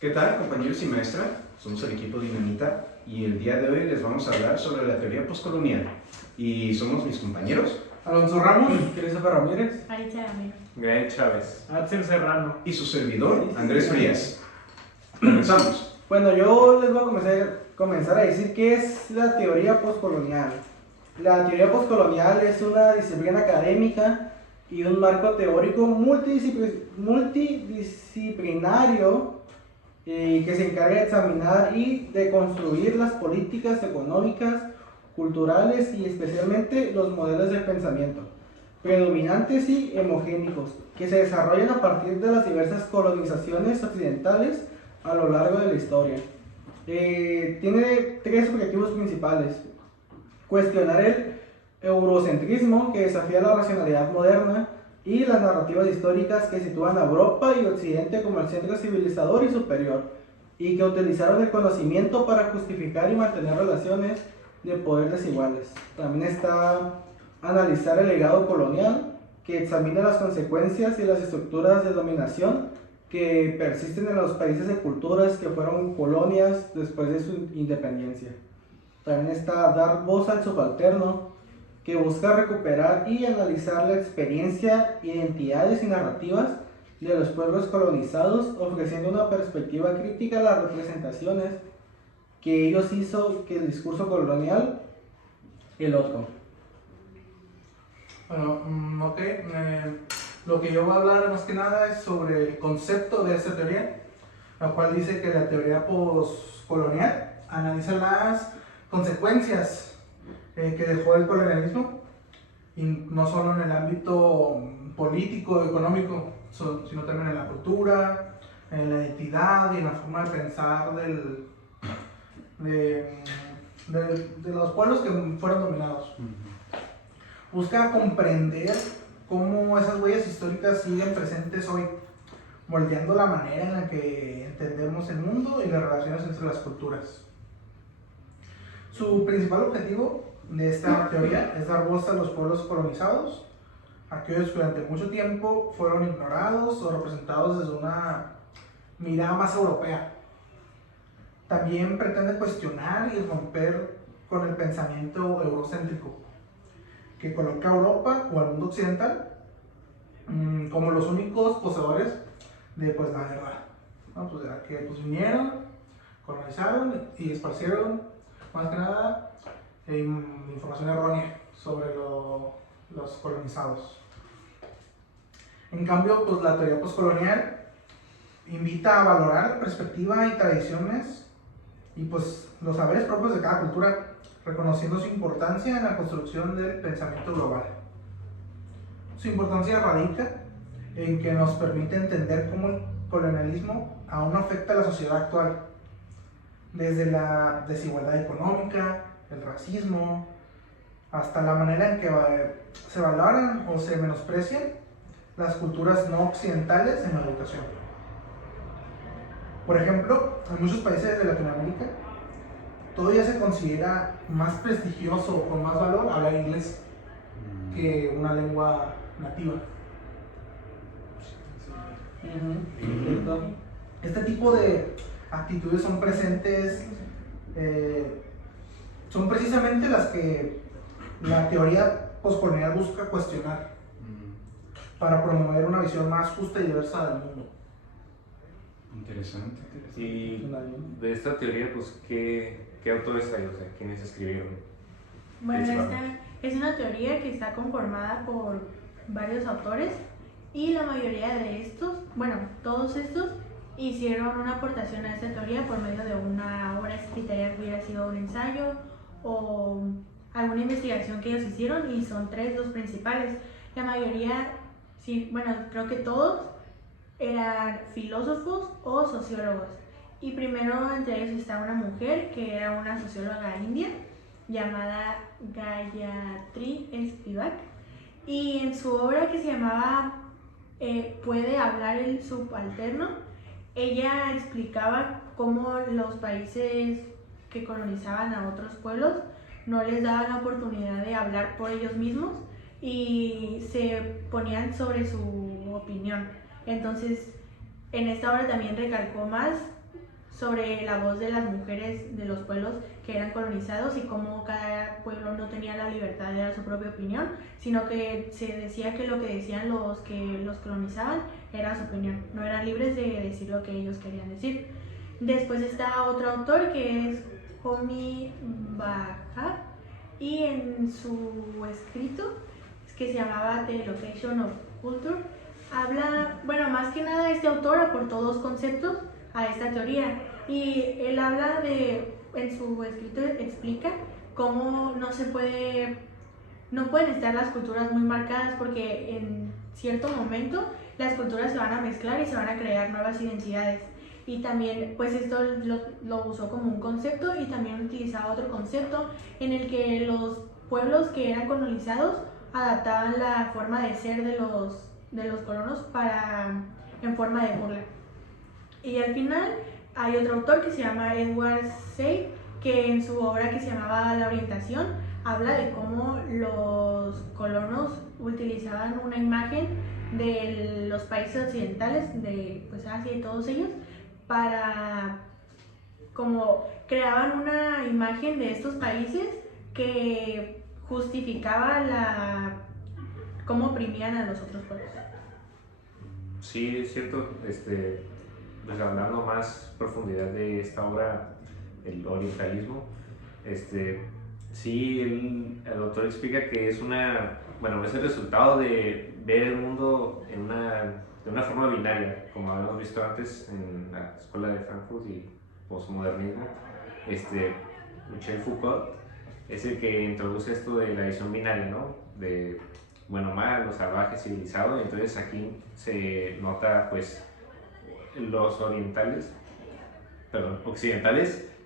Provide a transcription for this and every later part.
¿Qué tal, compañeros y maestra? Somos el equipo Dinamita y el día de hoy les vamos a hablar sobre la teoría postcolonial. Y somos mis compañeros Alonso Ramos, Christopher Ramírez, Aritza Ramírez. Gael Chávez. Axel Serrano. y su servidor, Andrés Frías. Comenzamos. Bueno, yo les voy a comenzar a decir qué es la teoría postcolonial. La teoría postcolonial es una disciplina académica y un marco teórico multidisciplinario que se encarga de examinar y de construir las políticas económicas, culturales y especialmente los modelos de pensamiento predominantes y homogéneos que se desarrollan a partir de las diversas colonizaciones occidentales a lo largo de la historia. Tiene tres objetivos principales: cuestionar el eurocentrismo, que desafía la racionalidad moderna, y las narrativas históricas que sitúan a Europa y Occidente como el centro civilizador y superior, y que utilizaron el conocimiento para justificar y mantener relaciones de poder desiguales. También está analizar el legado colonial, que examina las consecuencias y las estructuras de dominación que persisten en los países y culturas que fueron colonias después de su independencia. También está dar voz al subalterno, que busca recuperar y analizar la experiencia, identidades y narrativas de los pueblos colonizados, ofreciendo una perspectiva crítica a las representaciones que ellos hizo que el discurso colonial el otro. Bueno, lo que yo voy a hablar más que nada es sobre el concepto de esta teoría, la cual dice que la teoría postcolonial analiza las consecuencias que dejó el colonialismo, y no solo en el ámbito político, económico, sino también en la cultura, en la identidad y en la forma de pensar de los pueblos que fueron dominados. Busca comprender cómo esas huellas históricas siguen presentes hoy, moldeando la manera en la que entendemos el mundo y las relaciones entre las culturas. Su principal objetivo de esta teoría es dar voz a los pueblos colonizados, aquellos que durante mucho tiempo fueron ignorados o representados desde una mirada más europea. También pretende cuestionar y romper con el pensamiento eurocéntrico, que coloca a Europa o al mundo occidental como los únicos poseedores de la verdad, ¿no? Pues ya que vinieron, colonizaron y esparcieron más que nada información errónea sobre los colonizados. En cambio, pues la teoría postcolonial invita a valorar la perspectiva y tradiciones y pues los saberes propios de cada cultura, reconociendo su importancia en la construcción del pensamiento global. Su importancia radica en que nos permite entender cómo el colonialismo aún afecta a la sociedad actual, desde la desigualdad económica, el racismo, hasta la manera en que se valoran o se menosprecian las culturas no occidentales en la educación. Por ejemplo, en muchos países de Latinoamérica todavía se considera más prestigioso o con más valor hablar inglés que una lengua nativa. Este tipo de actitudes son presentes, son precisamente las que la teoría postcolonial busca cuestionar para promover una visión más justa y diversa del mundo. Interesante. Y de esta teoría, pues, ¿qué autores hay? O sea, ¿quiénes escribieron? Bueno, esta es una teoría que está conformada por varios autores y la mayoría de estos, bueno, todos estos hicieron una aportación a esta teoría por medio de una obra escrita, ya que hubiera sido un ensayo o alguna investigación que ellos hicieron, y son tres los principales. La mayoría, sí, bueno, creo que todos eran filósofos o sociólogos. Y primero entre ellos está una mujer que era una socióloga india llamada Gayatri Spivak, y en su obra que se llamaba ¿Puede hablar el subalterno?, ella explicaba cómo los países que colonizaban a otros pueblos no les daban la oportunidad de hablar por ellos mismos y se ponían sobre su opinión. Entonces En esta obra también recalcó más sobre la voz de las mujeres de los pueblos que eran colonizados y cómo cada pueblo no tenía la libertad de dar su propia opinión, sino que se decía que lo que decían los que los colonizaban era su opinión, no eran libres de decir lo que ellos querían decir. Después está otro autor que es Homi Bhabha, y en su escrito, que se llamaba The Location of Culture, habla, bueno, más que nada este autor aportó dos conceptos a esta teoría, y él habla de, en su escrito explica cómo no pueden estar las culturas muy marcadas, porque en cierto momento las culturas se van a mezclar y se van a crear nuevas identidades. Y también pues esto lo usó como un concepto, y también utilizaba otro concepto en el que los pueblos que eran colonizados adaptaban la forma de ser de los colonos en forma de burla. Y al final hay otro autor que se llama Edward Said, que en su obra que se llamaba La Orientación habla de cómo los colonos utilizaban una imagen de los países occidentales, de pues Asia y todos ellos, para como creaban una imagen de estos países que justificaba cómo oprimían a los otros pueblos. Sí, es cierto, pues hablando más profundidad de esta obra, el orientalismo, sí, el autor explica que es es el resultado de ver el mundo de una forma binaria, como habíamos visto antes en la Escuela de Frankfurt y postmodernismo. Michel Foucault es el que introduce esto de la visión binaria, ¿no? De bueno, malo, salvaje, civilizado. Y entonces aquí se nota, pues, los occidentales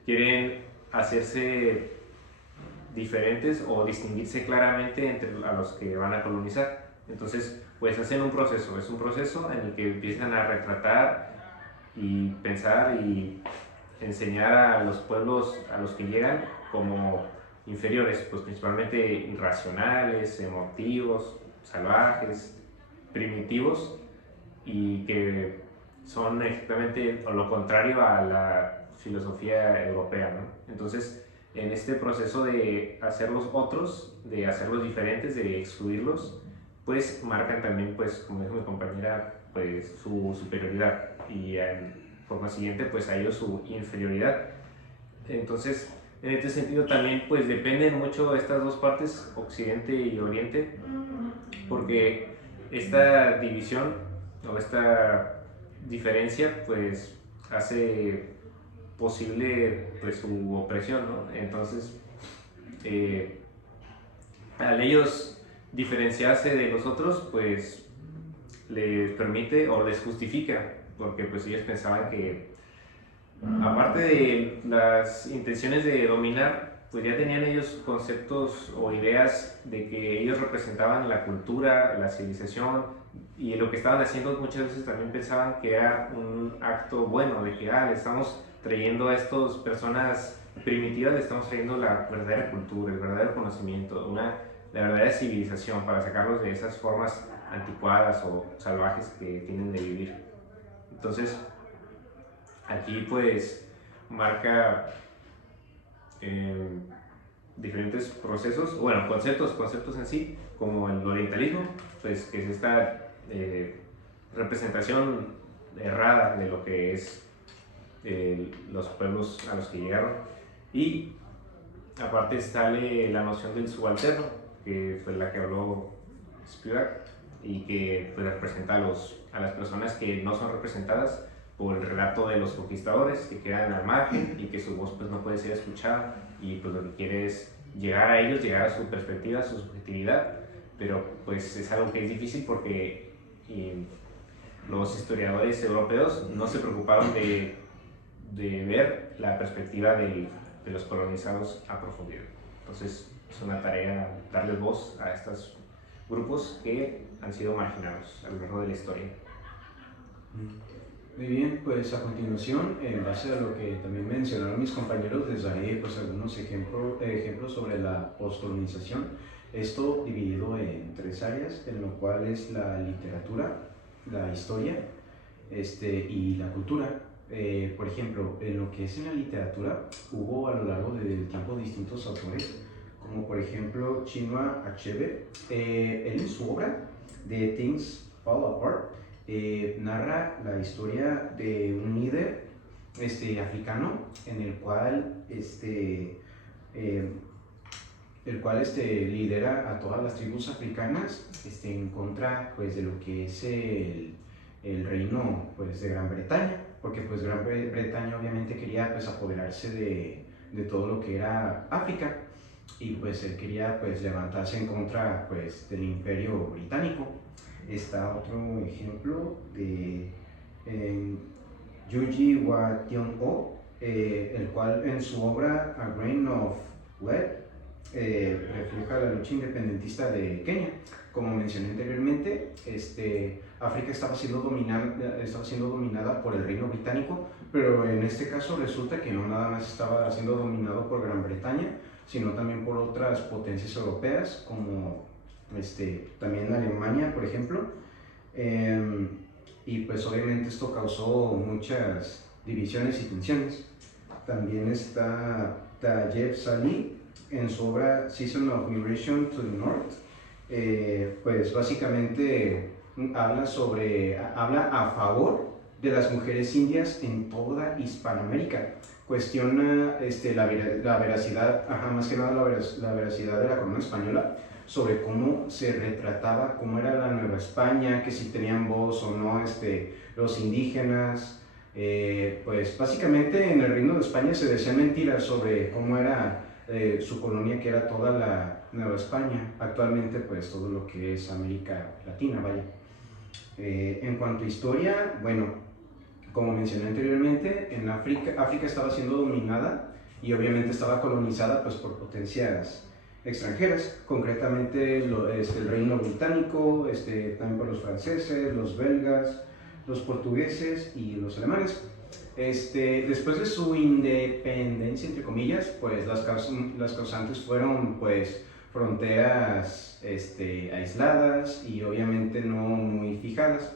quieren hacerse diferentes o distinguirse claramente entre a los que van a colonizar. Entonces, pues hacen es un proceso en el que empiezan a retratar y pensar y enseñar a los pueblos a los que llegan como inferiores, pues principalmente irracionales, emotivos, salvajes, primitivos, y que son exactamente lo contrario a la filosofía europea, ¿no? Entonces, en este proceso de hacerlos otros, de hacerlos diferentes, de excluirlos, pues marcan también, pues, como dijo mi compañera, pues su superioridad, y por consiguiente, pues a ellos su inferioridad. Entonces, en este sentido también, pues dependen mucho estas dos partes, Occidente y Oriente, porque esta división o esta diferencia, pues hace posible, pues, su opresión, ¿no? Entonces, al ellos diferenciarse de los otros, pues les permite o les justifica, porque pues ellos pensaban que, aparte de las intenciones de dominar, pues ya tenían ellos conceptos o ideas de que ellos representaban la cultura, la civilización, y lo que estaban haciendo muchas veces también pensaban que era un acto bueno, de que le estamos trayendo a estas personas primitivas, le estamos trayendo la verdadera cultura, el verdadero conocimiento, la verdadera civilización, para sacarlos de esas formas anticuadas o salvajes que tienen de vivir. Entonces, aquí pues marca diferentes procesos, bueno, conceptos en sí, como el orientalismo, pues que es esta representación errada de lo que es los pueblos a los que llegaron. Y aparte sale la noción del subalterno, que fue la que habló Spivak, y que pues representa a las personas que no son representadas por el relato de los conquistadores, que quedan al margen y que su voz pues no puede ser escuchada, y pues lo que quiere es llegar a ellos, llegar a su perspectiva, a su subjetividad, pero pues es algo que es difícil porque los historiadores europeos no se preocuparon de ver la perspectiva de los colonizados a profundidad. Entonces es una tarea darles voz a estos grupos que han sido marginados a lo largo de la historia. Muy bien, pues a continuación, en base a lo que también mencionaron mis compañeros, les daré pues algunos ejemplos sobre la postcolonización. Esto dividido en tres áreas, en lo cual es la literatura, la historia, y la cultura. Por ejemplo, en lo que es en la literatura, hubo a lo largo del tiempo distintos autores, como por ejemplo Chinua Achebe. Él en su obra de Things Fall Apart narra la historia de un líder africano en el cual lidera a todas las tribus africanas en contra pues, de lo que es el reino pues, de Gran Bretaña, porque pues, Gran Bretaña obviamente quería pues, apoderarse de todo lo que era África, y pues él quería pues, levantarse en contra pues, del Imperio Británico. Está otro ejemplo de Yuji Wationo, el cual en su obra A Grain of Lead refleja la lucha independentista de Kenia. Como mencioné anteriormente, África estaba siendo dominada por el reino británico, pero en este caso resulta que no nada más estaba siendo dominado por Gran Bretaña, sino también por otras potencias europeas, como también Alemania, por ejemplo. Y pues obviamente esto causó muchas divisiones y tensiones. También está Tayeb Salih en su obra Season of Migration to the North. Pues básicamente habla a favor de las mujeres indias en toda Hispanoamérica. Cuestiona la veracidad, más que nada la veracidad de la corona española, sobre cómo se retrataba, cómo era la Nueva España, que si tenían voz o no los indígenas. Pues básicamente en el Reino de España se decían mentiras sobre cómo era su colonia, que era toda la Nueva España, actualmente pues todo lo que es América Latina, vaya. En cuanto a historia, bueno, como mencioné anteriormente, en África estaba siendo dominada y obviamente estaba colonizada pues, por potencias extranjeras, concretamente el Reino Británico, también por los franceses, los belgas, los portugueses y los alemanes. Después de su independencia, entre comillas, pues las causantes fueron pues fronteras aisladas y obviamente no muy fijadas.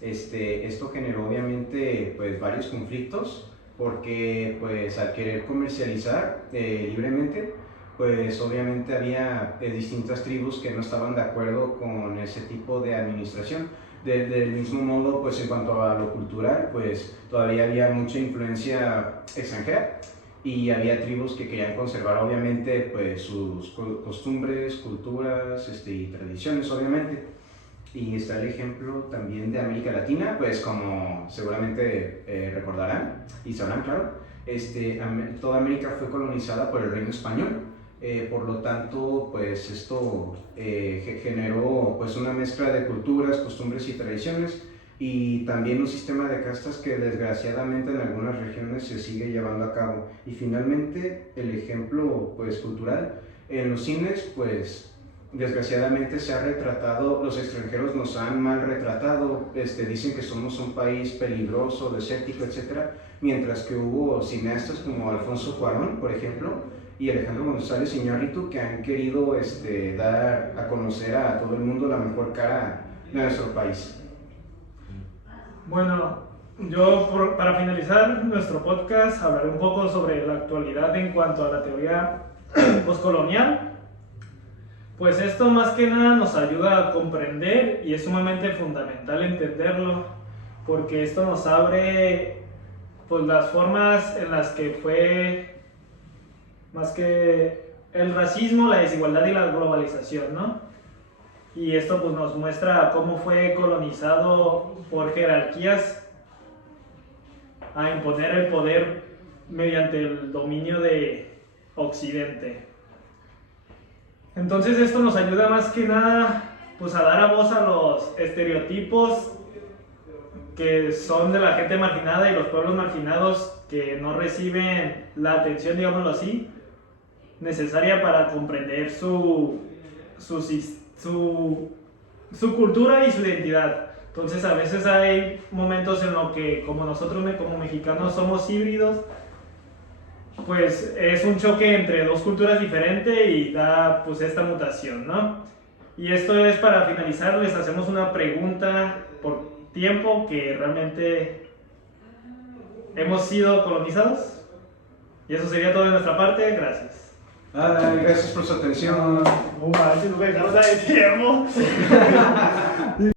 Esto generó obviamente pues varios conflictos, porque pues al querer comercializar libremente, pues obviamente había distintas tribus que no estaban de acuerdo con ese tipo de administración. Del mismo modo, pues en cuanto a lo cultural, pues todavía había mucha influencia extranjera y había tribus que querían conservar obviamente pues sus costumbres, culturas y tradiciones obviamente. Y está el ejemplo también de América Latina, pues como seguramente recordarán y sabrán, claro, toda América fue colonizada por el Reino Español. Por lo tanto, pues esto generó pues una mezcla de culturas, costumbres y tradiciones, y también un sistema de castas que desgraciadamente en algunas regiones se sigue llevando a cabo. Y finalmente, el ejemplo pues cultural, en los cines pues desgraciadamente se ha retratado, los extranjeros nos han mal retratado, dicen que somos un país peligroso, desértico, etc. Mientras que hubo cineastas como Alfonso Cuarón, por ejemplo, y Alejandro González Iñárritu, que han querido dar a conocer a todo el mundo la mejor cara de nuestro país. Bueno, yo para finalizar nuestro podcast hablaré un poco sobre la actualidad en cuanto a la teoría postcolonial. Pues esto más que nada nos ayuda a comprender, y es sumamente fundamental entenderlo, porque esto nos abre pues las formas en las que fue más que el racismo, la desigualdad y la globalización, ¿no? Y esto pues nos muestra cómo fue colonizado por jerarquías a imponer el poder mediante el dominio de Occidente. Entonces esto nos ayuda más que nada pues a dar a voz a los estereotipos que son de la gente marginada y los pueblos marginados que no reciben la atención, digámoslo así, necesaria para comprender su cultura y su identidad. Entonces a veces hay momentos en los que como nosotros como mexicanos somos híbridos, pues es un choque entre dos culturas diferentes y da pues esta mutación, ¿no? Y esto es para finalizar, les hacemos una pregunta tiempo que realmente hemos sido colonizados. Y eso sería todo de nuestra parte. Gracias. Ay, Gracias por su atención. No manches, me dejaron de tiempo.